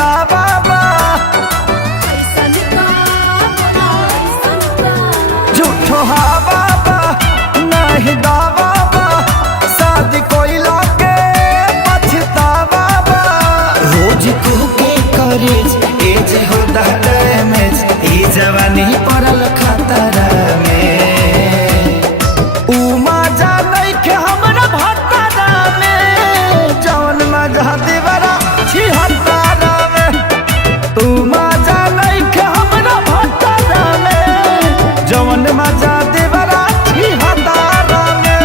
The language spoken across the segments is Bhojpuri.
दावा बा झूठो हवा बा नहीं दावा बा शादी कोइला के पछतावा बा रोज को के करेज एज हो डैमेज ई जवानी पड़ल खतरा में जवन मजा देवरा छी हतारा में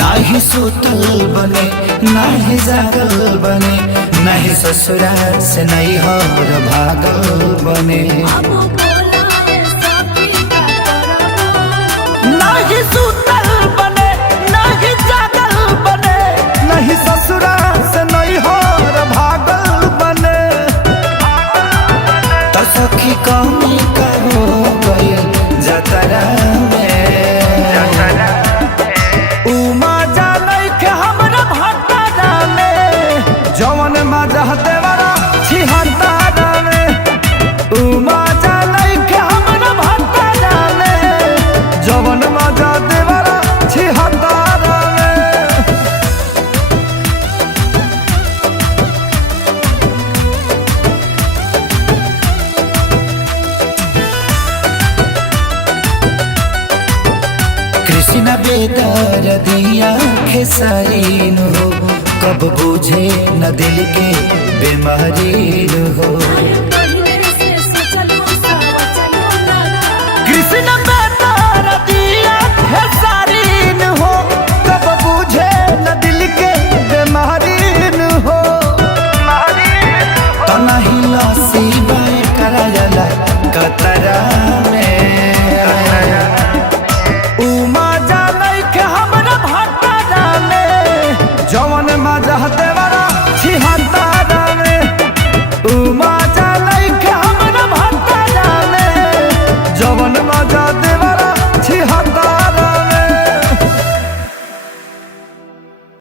नाही सुतल बने नाही जागल बने नहीं ससुराल से नहीं और भागल बने नहीं सुतल बने नहीं जागल बने नहीं ससुराल से नहीं और भागल बने तो सखी कमी कहो गई जतरा में जवन मजा देवरा छी हतारा में मजा लइके हमरा भतारा में जवन मजा देवरा छी हतारा में कृष्ण बेदर दिया खेसारीन हो कब बुझे न दिल के बीमारी हो कृष्ण बेदर दिया खेसारीन हो कब बुझे न दिल के बीमारी हो तो नहीं लसी बाय करायला कतरा में जवन मजा देवरा छी हता